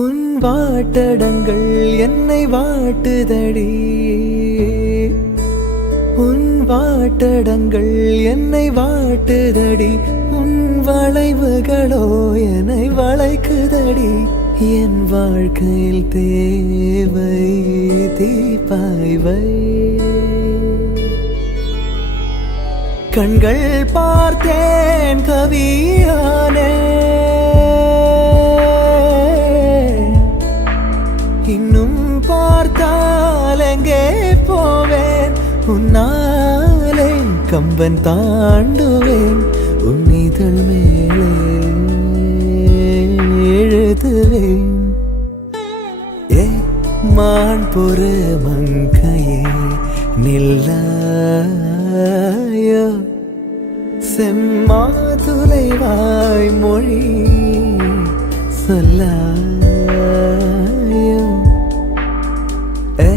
உன் வாட்டடங்கள் என்னை வாட்டுதடி, உன் வாட்டடங்கள் என்னை வாட்டுதடி, உன் வளைவுகளோ என்னை வளைக்குதடி. என் வாழ்க்கையில் தேவை தீபாய்வை, கண்கள் பார்த்தேன் கவியானே, இன்னும் பார்த்தால் எங்கே போவேன், உன்னாலே கம்பன் தாண்டுவேன், உன் இதழ் மேலே எழுதுவேன். ஏ மான் பொறு மங்கையே நில்லாயோ, செம்மாதுளைவாய் மொழி சொல்லாயோ. ஏ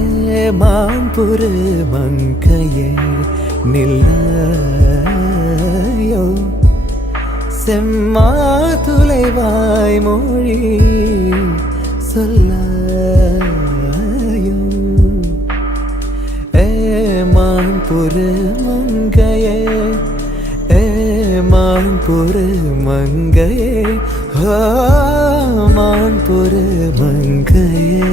மான் பொறு மங்கையே நில்லாயோ, செம்மாதுளைவாய் மொழி சொல்லாயோ. ஏ மான் பொறு மங்கையே, ஏ மான் பொறு மங்கையே, மான் பொறு மங்கையே.